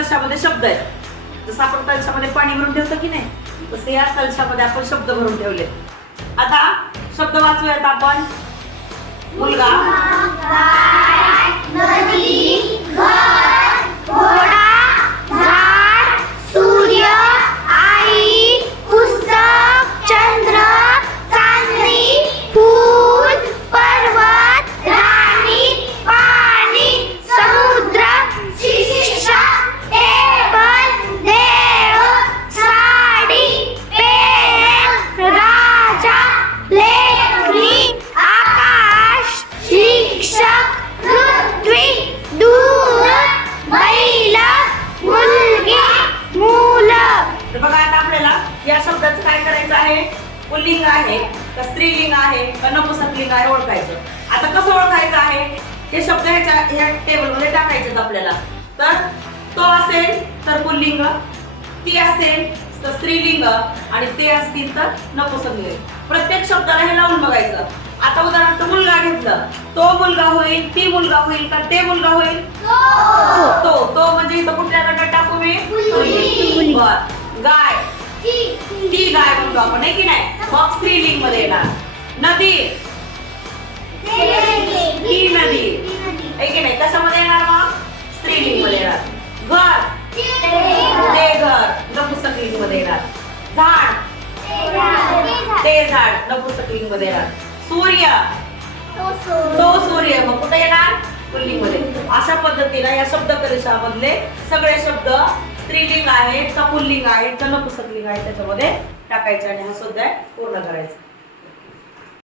कलशामध्ये शब्द आहेत. जसं आपण कलशामध्ये पाणी भरून ठेवतो की नाही, तसं या कलशामध्ये आपण शब्द भरून ठेवले. आता शब्द वाचूयात आपण. मुलगा, नदी, घर, घोडा, झाड, सूर्य, आई, पुस्तक, चंद्र, चांदणी, फूल, पर्वत, राणी, पाणी, समुद्र, शिक्षक, टेबल, देव, साडी, पेन, राजा, लेखनी, आकाश, शिक्षक, पृथ्वी, दूर, बैल, मुलगी, मुलं. तर बघा आता आपल्याला या शब्दाचं काय करायचं आहे. पुल्लिंग आहे का स्त्रीलिंग आहे का नपुंसकलिंग आहे ओळखायचं. आता कसं ओळखायचं आहे, हे शब्द ह्या टेबलमध्ये टाकायचे आपल्याला. तर तो असेल तर पुल्लिंग, ती असेल तर स्त्रीलिंग आणि ते असतील तर नपुंसकलिंग. प्रत्येक शब्दाला हे लावून बघायचं. आता उदाहरणार्थ मुलगा घेतलं, तो मुलगा होईल, ती मुलगा होईल का ते मुलगा होईल. तो म्हणजे इथं कुठल्या गटात टाकू मी. बर. गाय, ती गाय म्हणतो आपण आहे की नाही, मग स्त्रीलिंग मध्ये येणार. नदी, ती नदी आहे की नाही, कशामध्ये येणार मग स्त्रीलिंग मध्ये येणार. घर, ते घर नपुंसकलिंग मध्ये येणार. झाड, ते झाड नपुंसकलिंग मध्ये येणार. सूर्य, तो सूर्य मग कुठे येणार पुल्लिंग मध्ये. अशा पद्धतीने या शब्द कलशामधले सगळे शब्द स्त्रीलिंग आहेत का पुल्लिंग आहेत का नपुंसकलिंग आहेत त्याच्यामध्ये टाकायचे आणि हा स्वाध्याय पूर्ण करायचा.